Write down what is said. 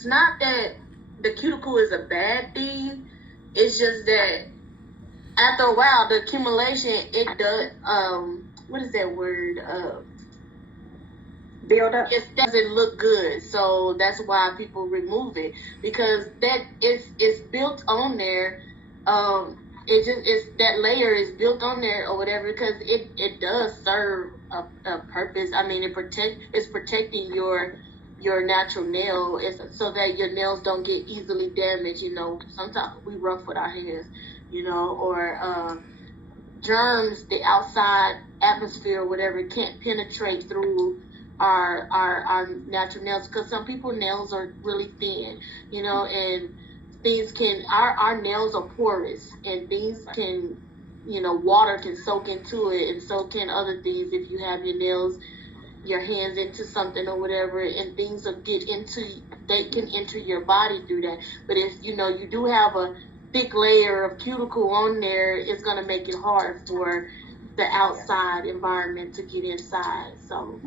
it's not that the cuticle is a bad thing. It's just that after a while, the accumulation, it does, what is that word? Build up. It doesn't look good. So that's why people remove it, because that it's built on there. That layer is built on there or whatever, because it does serve a purpose. I mean, it's protecting your natural nail, is so that your nails don't get easily damaged. You know, sometimes we rough with our hands, you know, or germs, the outside atmosphere or whatever, can't penetrate through our natural nails, because some people nails are really thin, you know, and things can, our nails are porous, and things can, you know, water can soak into it, and so can other things if you have your hands into something or whatever, and things will they can enter your body through that. But if, you know, you do have a thick layer of cuticle on there, it's going to make it hard for the outside environment to get inside. So